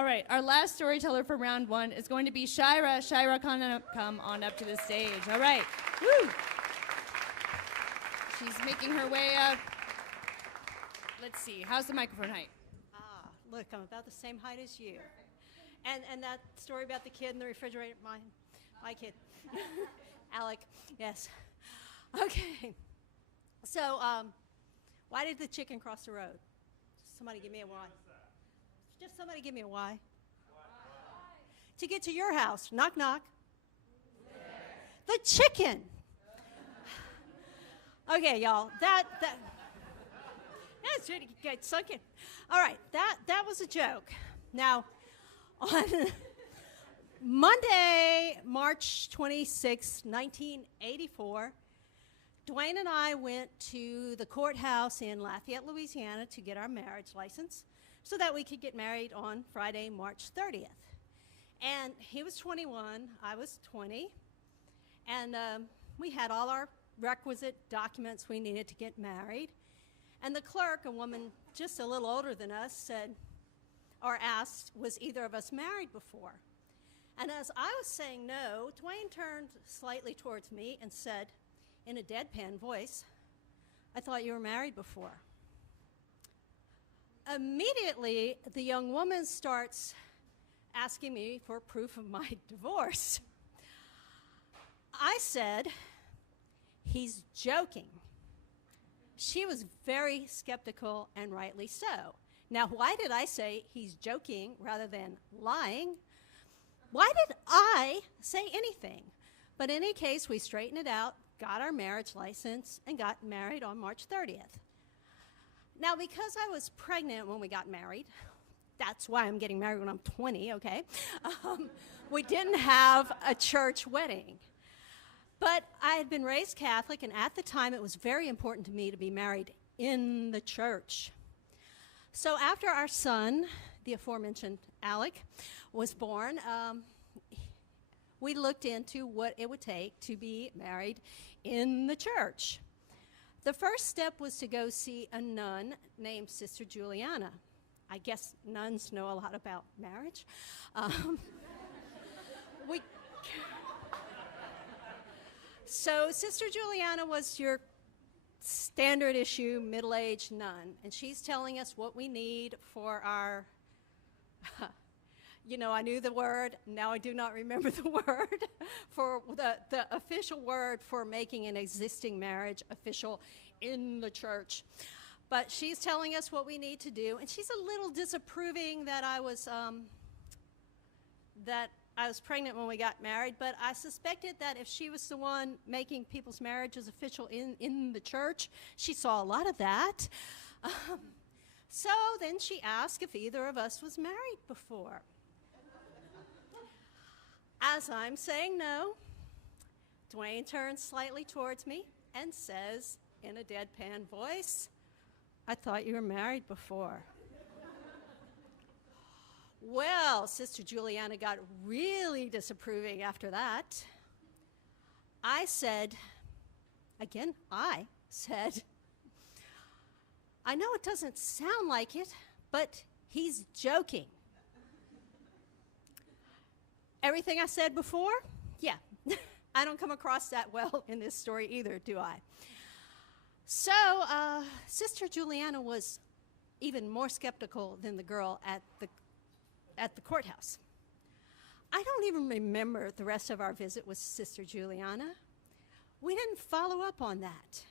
All right, our last storyteller for round one is going to be Shira. Shira, come on up to the stage. All right. Woo! She's making her way up. Let's see. How's the microphone height? Look, I'm about the same height as you. And that story about the kid in the refrigerator, my kid, Alec, yes. Okay. So, why did the chicken cross the road? Somebody give me a why. Just somebody give me a why. Why? To get to your house. Knock, knock. The chicken. Okay, y'all. That's ready to get sunk in. All right, that was a joke. Now, on Monday, March 26, 1984, Dwayne and I went to the courthouse in Lafayette, Louisiana to get our marriage license so that we could get married on Friday, March 30th. And he was 21, I was 20, and we had all our requisite documents we needed to get married. And the clerk, a woman just a little older than us, said, or asked, was either of us married before? And as I was saying no, Dwayne turned slightly towards me and said, in a deadpan voice, I thought you were married before. Immediately, the young woman starts asking me for proof of my divorce. I said, he's joking. She was very skeptical, and rightly so. Now, why did I say he's joking rather than lying? Why did I say anything? But in any case, we straightened it out, got our marriage license, and got married on March 30th. Now, because I was pregnant when we got married, that's why I'm getting married when I'm 20, okay? We didn't have a church wedding. But I had been raised Catholic, and at the time it was very important to me to be married in the church. So after our son, the aforementioned Alec, was born, we looked into what it would take to be married in the church. The first step was to go see a nun named Sister Juliana. I guess nuns know a lot about marriage. So Sister Juliana was your standard issue middle-aged nun, and she's telling us what we need for our, I knew the word, now I do not remember the word, for the official word for making an existing marriage official in the church. But she's telling us what we need to do, and she's a little disapproving that I was pregnant when we got married, but I suspected that if she was the one making people's marriages official in the church, she saw a lot of that. So then she asked if either of us was married before. As I'm saying no, Dwayne turns slightly towards me and says in a deadpan voice, I thought you were married before. Well, Sister Juliana got really disapproving after that. I said, I know it doesn't sound like it, but he's joking. Everything I said before? Yeah. I don't come across that well in this story either, do I? So, Sister Juliana was even more skeptical than the girl at the courthouse. I don't even remember the rest of our visit with Sister Juliana. We didn't follow up on that.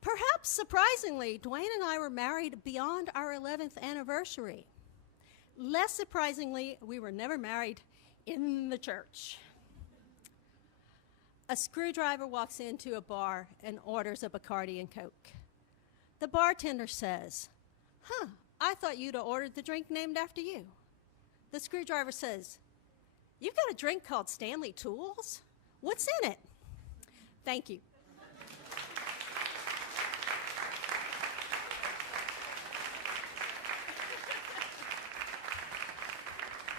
Perhaps surprisingly, Dwayne and I were married beyond our 11th anniversary. Less surprisingly, we were never married in the church. A screwdriver walks into a bar and orders a Bacardi and Coke. The bartender says, I thought you'd have ordered the drink named after you. The screwdriver says, you've got a drink called Stanley Tools? What's in it? Thank you.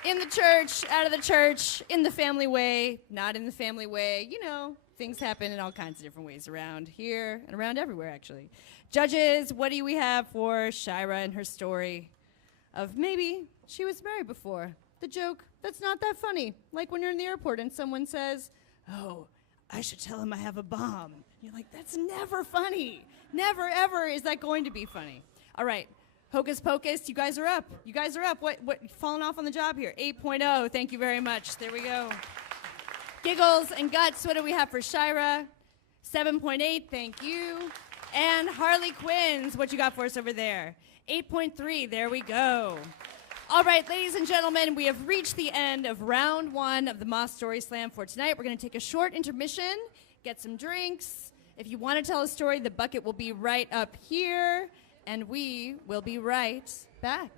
In the church, out of the church, in the family way, not in the family way. Things happen in all kinds of different ways around here and around everywhere, actually. Judges, what do we have for Shira and her story? of maybe she was married before. The joke that's not that funny. Like when you're in the airport and someone says, "Oh, I should tell him I have a bomb." You're like, that's never funny. Never, ever is that going to be funny. All right, Hocus Pocus, you guys are up. You guys are up. What, falling off on the job here? 8.0, thank you very much. There we go. Giggles and Guts, what do we have for Shira? 7.8, thank you. And Harley Quinn's, what you got for us over there? 8.3, there we go. All right, ladies and gentlemen, we have reached the end of round 1 of the Moth Story Slam for tonight. We're going to take a short intermission, get some drinks. If you want to tell a story, the bucket will be right up here, and we will be right back.